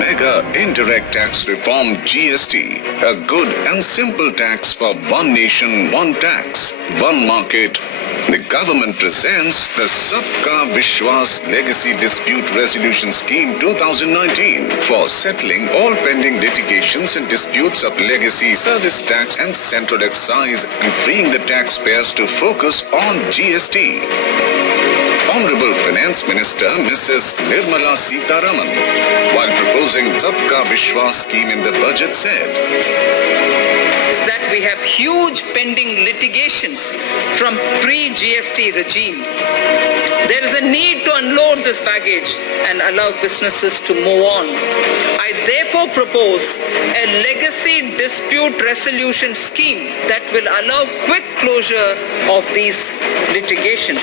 Mega Indirect Tax Reform GST, a good and simple tax for one nation, one tax, one market. The government presents the Sabka Vishwas Legacy Dispute Resolution Scheme 2019 for settling all pending litigations and disputes of legacy, service tax and central excise and freeing the taxpayers to focus on GST. Honorable Finance Minister Mrs. Nirmala Sitharaman, while proposing Sabka Vishwas scheme in the budget, said is that we have huge pending litigations from pre-GST regime. There is a need to unload this baggage and allow businesses to move on. I therefore propose a legacy dispute resolution scheme that will allow quick closure of these litigations.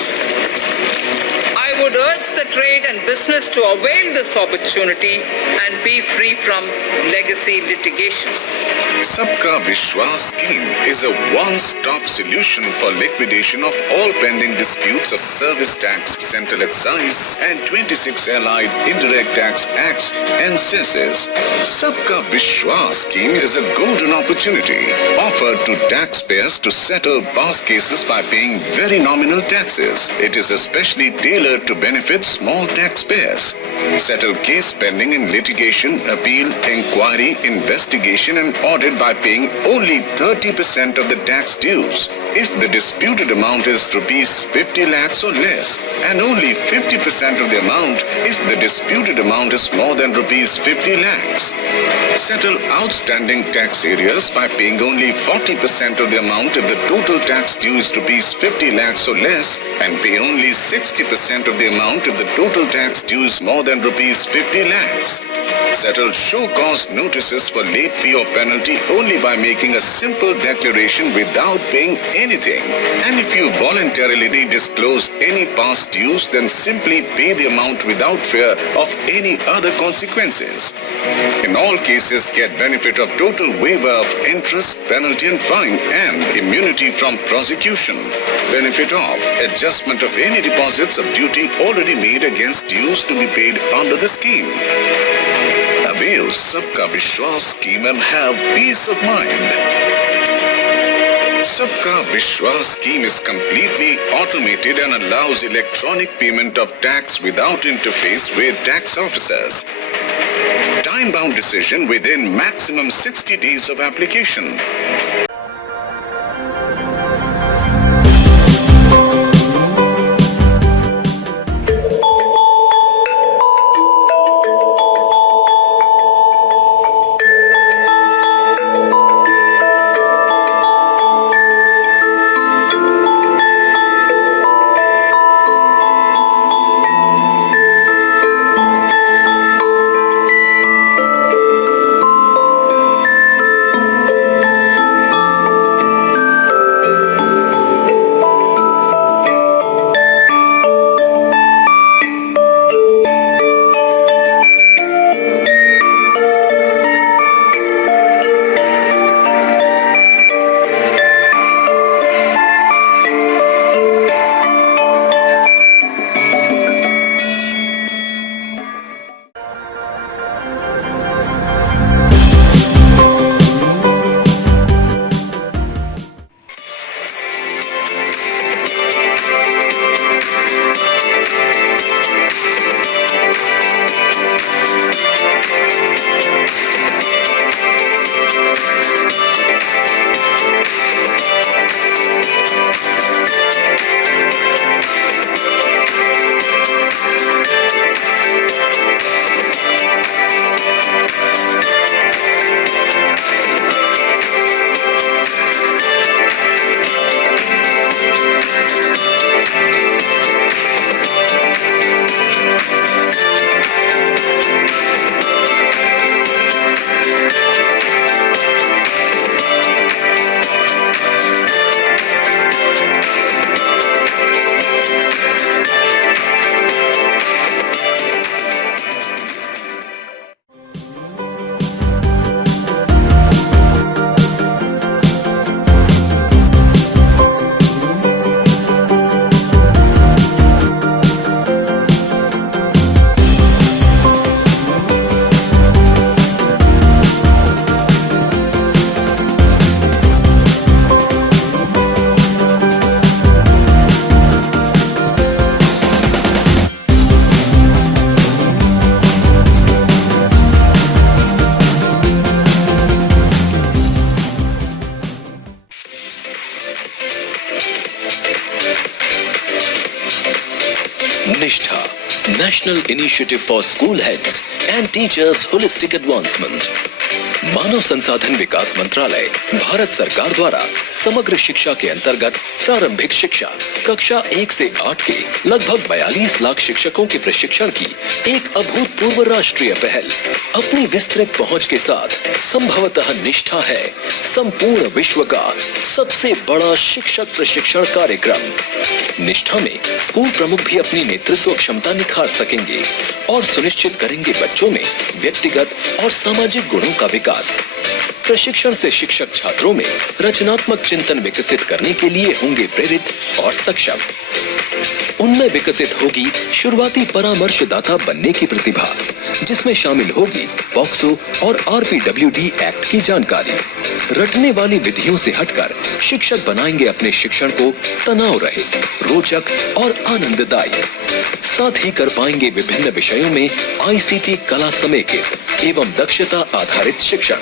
I would urge the trade and business to avail this opportunity and be free from legacy litigations. Sabka Vishwas scheme is a one-stop solution for liquidation of all pending disputes of service tax, central excise and 26 allied indirect tax acts and cesses. Sabka Vishwas scheme is a golden opportunity offered to taxpayers to settle past cases by paying very nominal taxes. It is especially tailored to benefit small taxpayers. Settle case pending in litigation, appeal, inquiry, investigation and audit by paying only 30% of the tax dues. If the disputed amount is rupees 50 lakhs or less, and only 50% of the amount if the disputed amount is more than rupees 50 lakhs. Settle outstanding tax areas by paying only 40% of the amount if the total tax due is rupees 50 lakhs or less, and pay only 60% of the amount if the total tax due is more than rupees 50 lakhs. Settle show cause notices for late fee or penalty only by making a simple declaration without paying anything. And if you voluntarily disclose any past dues, then simply pay the amount without fear of any other consequences. In all cases, get benefit of total waiver of interest, penalty and fine and immunity from prosecution. Benefit of adjustment of any deposits of duty already made against dues to be paid under the scheme. Avail Sabka Vishwas scheme and have peace of mind. Sabka Vishwas scheme is completely automated and allows electronic payment of tax without interface with tax officers. Time-bound decision within maximum 60 days of application. Nishtha, national initiative for school heads and teachers holistic advancement. मानव संसाधन विकास मंत्रालय भारत सरकार द्वारा समग्र शिक्षा के अंतर्गत प्रारंभिक शिक्षा कक्षा 1 से 8 के लगभग 42 लाख शिक्षकों के प्रशिक्षण की एक अभूतपूर्व राष्ट्रीय पहल अपनी विस्तृत पहुंच के साथ संभवतः निष्ठा है संपूर्ण विश्व का सबसे बड़ा शिक्षक प्रशिक्षण कार्यक्रम। निष्ठा में स्कूल प्रमुख भी अपनी नेतृत्व क्षमता निखार सकेंगे और सुनिश्चित करेंगे बच्चों में व्यक्तिगत और सामाजिक गुणों का विकास। प्रशिक्षण से शिक्षक छात्रों में रचनात्मक चिंतन विकसित करने के लिए होंगे प्रेरित और सक्षम। उनमें विकसित होगी शुरुआती परामर्शदाता बनने की प्रतिभा, जिसमें शामिल होगी पॉक्सो और RPWD एक्ट की जानकारी। रटने वाली विधियों से हटकर शिक्षक बनाएंगे अपने शिक्षण को तनाव रहित, रोचक और आनंददायी। साथ ही कर पाएंगे विभिन्न विषयों में ICT कला समेकित एवं दक्षता आधारित शिक्षण,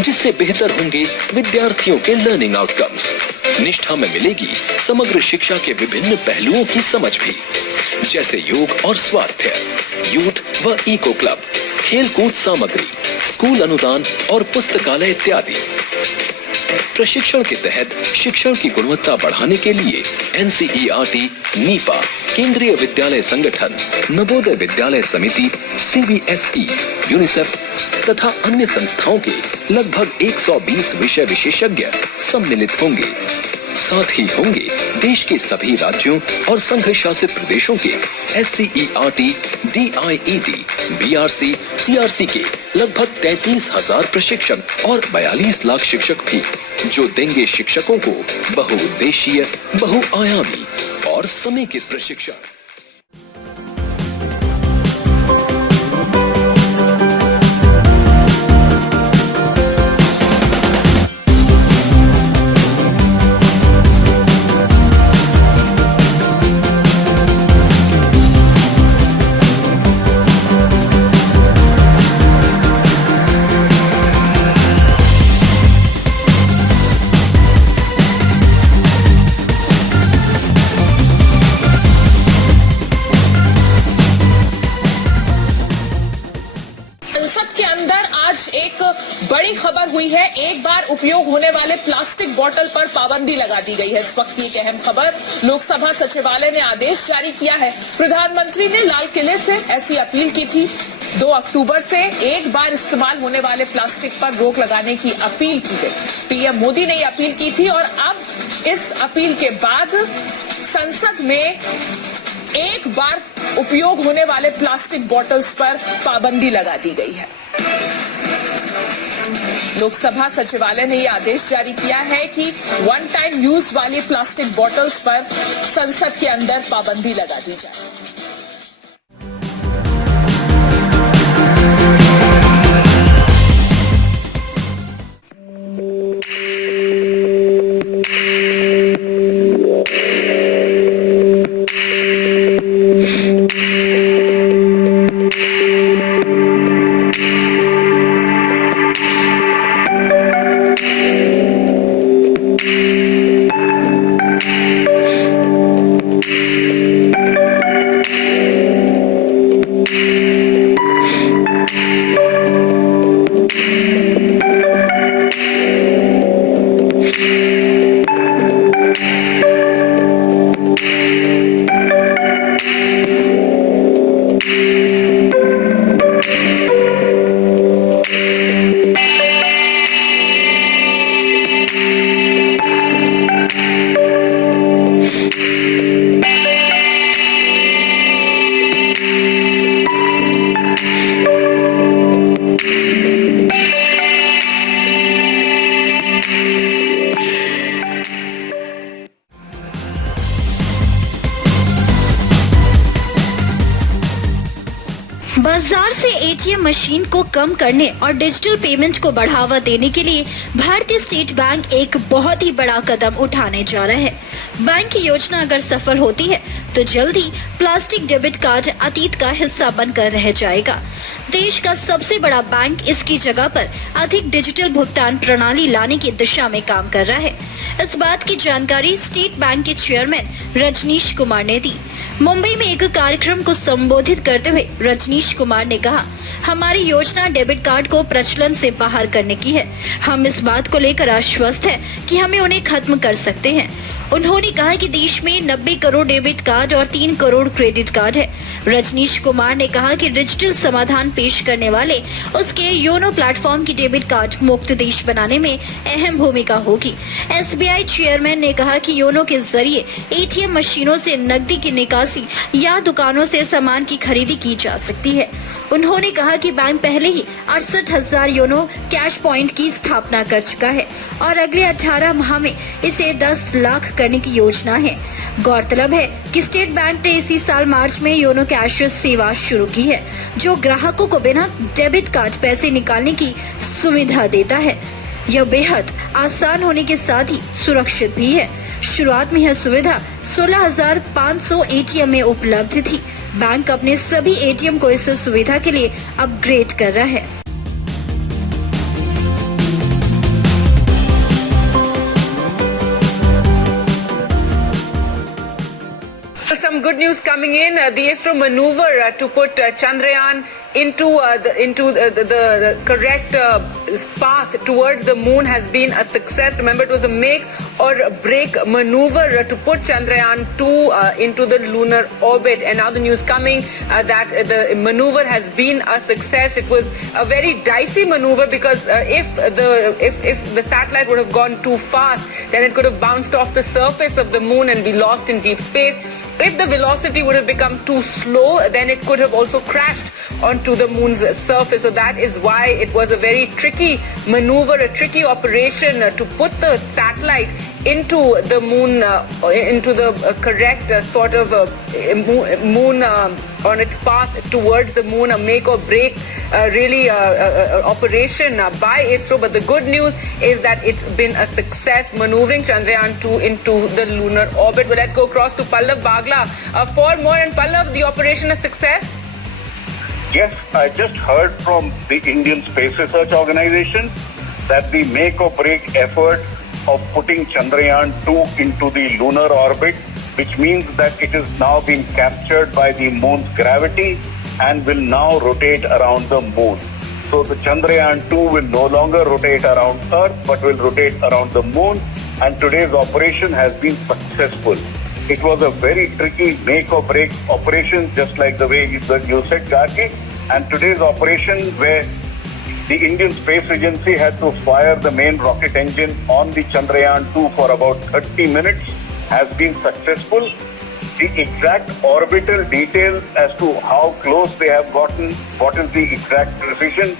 जिससे बेहतर होंगे विद्यार्थियों के लर्निंग आउटकम्स। निष्ठा में मिलेगी समग्र शिक्षा के विभिन्न पहलुओं की समझ भी, जैसे योग और स्वास्थ्य, यूथ व इको क्लब, खेल कूद सामग्री, स्कूल अनुदान और पुस्तकालय इत्यादि। प्रशिक्षण के तहत शिक्षण की गुणवत्ता बढ़ाने के लिए NCERT, नीपा, केंद्रीय विद्यालय संगठन, नवोदय विद्यालय समिति, CBSE, यूनिसेफ तथा अन्य संस्थाओं के लगभग 120 विषय विशेषज्ञ सम्मिलित होंगे। साथ ही होंगे देश के सभी राज्यों और संघ शासित प्रदेशों के SCERT, DIET, BRC, CRC के लगभग 33,000 प्रशिक्षण और 42 लाख शिक्षक भी, जो देंगे शिक्षकों को बहुउद्देशीय, बहुआयामी और समेकित प्रशिक्षण। संसद के अंदर आज एक बड़ी खबर हुई है। एक बार उपयोग होने वाले प्लास्टिक बोतल पर पाबंदी लगा दी गई है। इस वक्त की एक अहम खबर, लोकसभा सचिवालय ने आदेश जारी किया है। प्रधानमंत्री ने लाल किले से ऐसी अपील की थी। 2 अक्टूबर से एक बार इस्तेमाल होने वाले प्लास्टिक पर रोक लगाने की अपील की गई। PM मोदी ने ये अपील की थी और अब इस अपील के बाद संसद में एक बार उपयोग होने वाले प्लास्टिक बोतल्स पर पाबंदी लगा दी गई है। लोकसभा सचिवालय ने यह आदेश जारी किया है कि 1 टाइम यूज वाली प्लास्टिक बोतल्स पर संसद के अंदर पाबंदी लगा दी जाए। बाजार से ATM मशीन को कम करने और डिजिटल पेमेंट को बढ़ावा देने के लिए भारतीय स्टेट बैंक एक बहुत ही बड़ा कदम उठाने जा रहा है। बैंक की योजना अगर सफल होती है तो जल्द ही प्लास्टिक डेबिट कार्ड अतीत का हिस्सा बनकर रह जाएगा। देश का सबसे बड़ा बैंक इसकी जगह पर अधिक डिजिटल भुगतान प्रणाली लाने की दिशा में काम कर रहा है। इस बात की जानकारी स्टेट बैंक के चेयरमैन रजनीश कुमार ने दी। मुंबई में एक कार्यक्रम को संबोधित करते हुए रजनीश कुमार ने कहा, हमारी योजना डेबिट कार्ड को प्रचलन से बाहर करने की है। हम इस बात को लेकर आश्वस्त हैं कि हमें उन्हें खत्म कर सकते हैं। उन्होंने कहा कि देश में 90 करोड़ डेबिट कार्ड और 3 करोड़ क्रेडिट कार्ड है। रजनीश कुमार ने कहा कि डिजिटल समाधान पेश करने वाले उसके योनो प्लेटफॉर्म की डेबिट कार्ड मुक्त देश बनाने में अहम भूमिका होगी। एसबीआई चेयरमैन ने कहा कि योनो के जरिए एटीएम मशीनों से नकदी की निकासी या दुकानों से सामान की खरीदी की जा सकती है। उन्होंने कहा कि बैंक पहले ही 68,000 योनो कैश पॉइंट की स्थापना कर चुका है और अगले 18 माह में इसे 10 लाख करने की योजना है। गौरतलब है कि स्टेट बैंक ने इसी साल मार्च में योनो कैश सेवा शुरू की है, जो ग्राहकों को बिना डेबिट कार्ड पैसे निकालने की सुविधा देता है। यह बेहद आसान होने के साथ ही सुरक्षित भी है। शुरुआत में यह सुविधा 16,500 एटीएम में उपलब्ध थी। बैंक अपने सभी एटीएम को इस सुविधा के लिए अपग्रेड कर रहा है। Some good news coming in. The ISRO maneuver to put Chandrayaan into the correct path towards the moon has been a success. Remember, it was a make or break maneuver to put Chandrayaan 2 into the lunar orbit, and now the news coming that the maneuver has been a success. It was a very dicey maneuver because if the satellite would have gone too fast, then it could have bounced off the surface of the moon and be lost in deep space. If the velocity would have become too slow, then it could have also crashed onto the moon's surface. So that is why it was a very tricky maneuver, a tricky operation to put the satellite into the moon, into the correct sort of moon on its path towards the moon, a make or break really operation by ISRO. But the good news is that it's been a success maneuvering Chandrayaan 2 into the lunar orbit. But let's go across to Pallav Bagla for more. And Pallav, the operation a success? Yes, I just heard from the Indian Space Research Organization that the make or break effort of putting Chandrayaan 2 into the lunar orbit, which means that it is now being captured by the moon's gravity and will now rotate around the moon. So the Chandrayaan 2 will no longer rotate around Earth but will rotate around the moon, and today's operation has been successful. It was a very tricky make or break operation, just like the way you said, Gargi, and today's operation where the Indian Space Agency had to fire the main rocket engine on the Chandrayaan 2 for about 30 minutes has been successful. The exact orbital details as to how close they have gotten, what is the exact precision,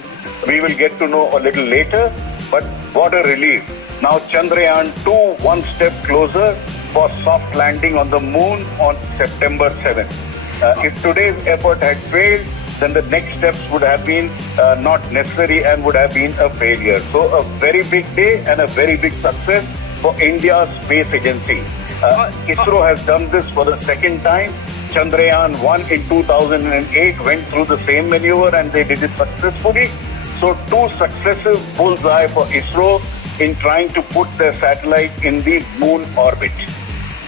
we will get to know a little later. But what a relief. Now Chandrayaan 2 one step closer for soft landing on the moon on September 7th. If today's effort had failed, then the next steps would have been not necessary and would have been a failure. So a very big day and a very big success for India's space agency. ISRO has done this for the second time. Chandrayaan 1 in 2008 went through the same maneuver and they did it successfully. So two successive bullseye for ISRO in trying to put their satellite in the moon orbit.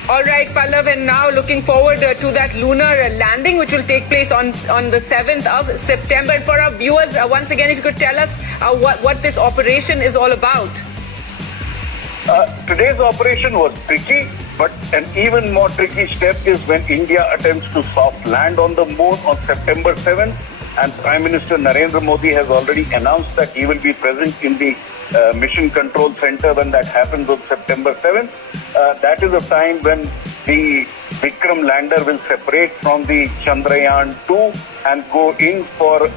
All right, Pallav, and now looking forward to that lunar landing, which will take place on the 7th of September. And for our viewers, once again, if you could tell us what this operation is all about. Today's operation was tricky, but an even more tricky step is when India attempts to soft land on the moon on September 7th. And Prime Minister Narendra Modi has already announced that he will be present in the Mission Control Center when that happens on September 7th. That is a time when the Vikram lander will separate from the Chandrayaan 2 and go in for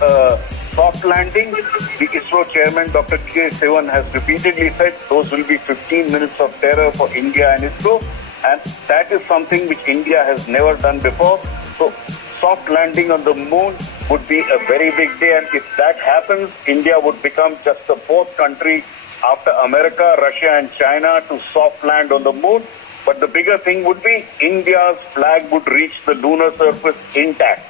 soft landing. The ISRO chairman, Dr. K. Sivan, has repeatedly said those will be 15 minutes of terror for India and ISRO, and that is something which India has never done before. So soft landing on the moon would be a very big day, and if that happens, India would become just the fourth country after America, Russia and China to soft land on the moon. But the bigger thing would be India's flag would reach the lunar surface intact.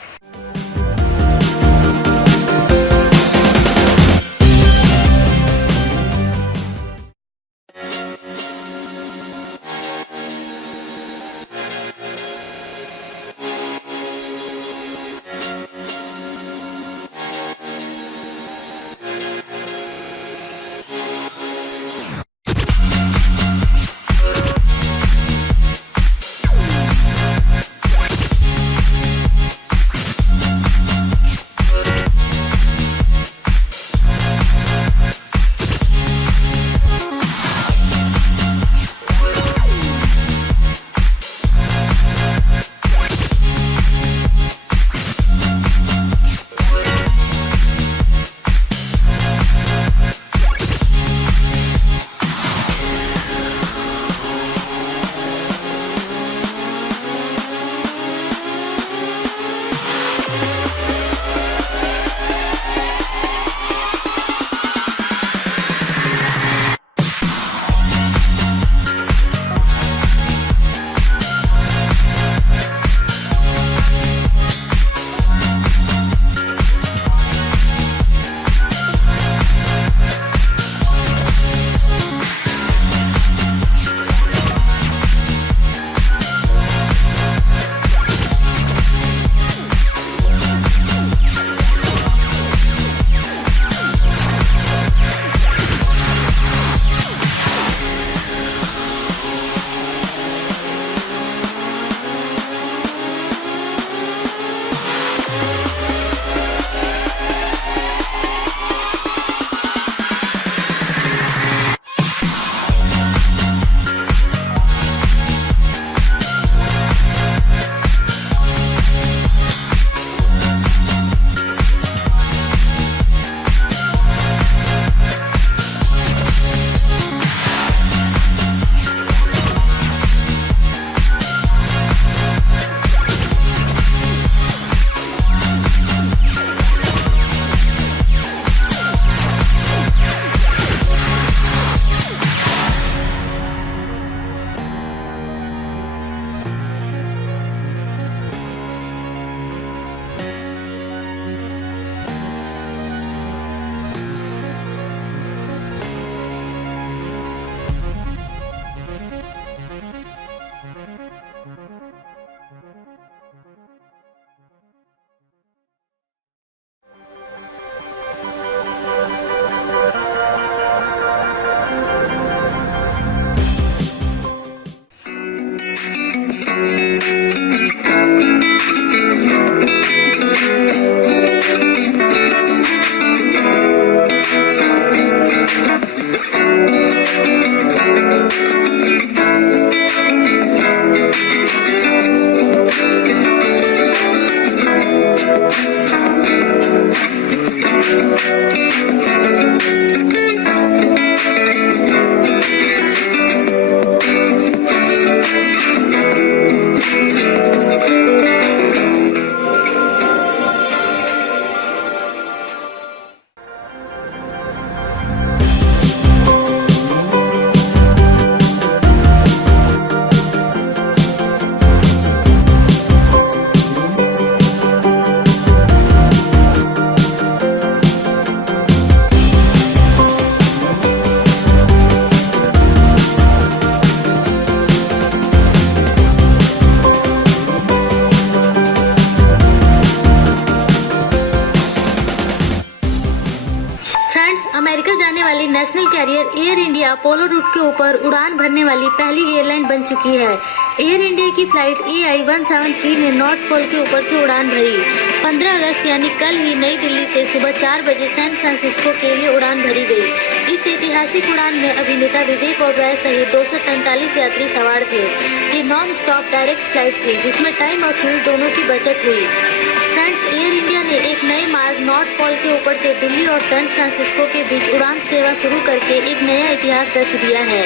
Air India polar route के ऊपर उड़ान भरने वाली पहली airline बन चुकी है। Air India की फ्लाइट AUG'19 ने नॉर्थ पोल के ऊपर से उड़ान भरी। 15 अगस्त यानी कल ही नई दिल्ली से सुबह 4 बजे सैन फ्रांसिस्को के लिए उड़ान भरी गई। इस ऐतिहासिक उड़ान में अभिनेता विवेक ओबराय सहित 243 यात्री सवार थे। ये नॉन स्टॉप डायरेक्ट फ्लाइट थी जिसमें टाइम और फ्यूल दोनों की बचत हुई। फ्रेंड्स, एयर इंडिया ने एक नए मार्ग नॉर्थ पोल के ऊपर से दिल्ली और सैन फ्रांसिस्को के बीच उड़ान सेवा शुरू करके एक नया इतिहास रच दिया है।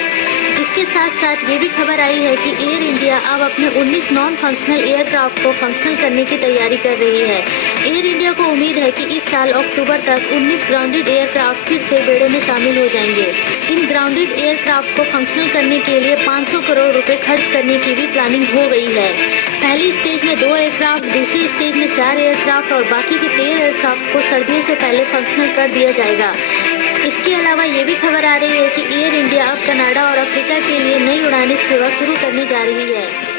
इसके साथ साथ ये भी खबर आई है कि एयर इंडिया अब अपने 19 नॉन फंक्शनल एयरक्राफ्ट को फंक्शनल करने की तैयारी कर रही है। एयर इंडिया को उम्मीद है कि इस साल अक्टूबर तक 19 ग्राउंडेड एयरक्राफ्ट फिर से बेड़े में शामिल हो जाएंगे। इन ग्राउंडेड एयरक्राफ्ट को फंक्शनल करने के लिए 500 करोड़ रुपए खर्च करने की भी प्लानिंग हो गई है। पहली स्टेज में 2 एयरक्राफ्ट, दूसरी स्टेज में 4 एयरक्राफ्ट और बाकी के 13 एयरक्राफ्ट को सर्दियों से पहले फंक्शनल कर दिया जाएगा। इसके अलावा ये भी खबर आ रही है कि एयर इंडिया अब कनाडा और अफ्रीका के लिए नई उड़ानें सेवा शुरू करने जा रही है।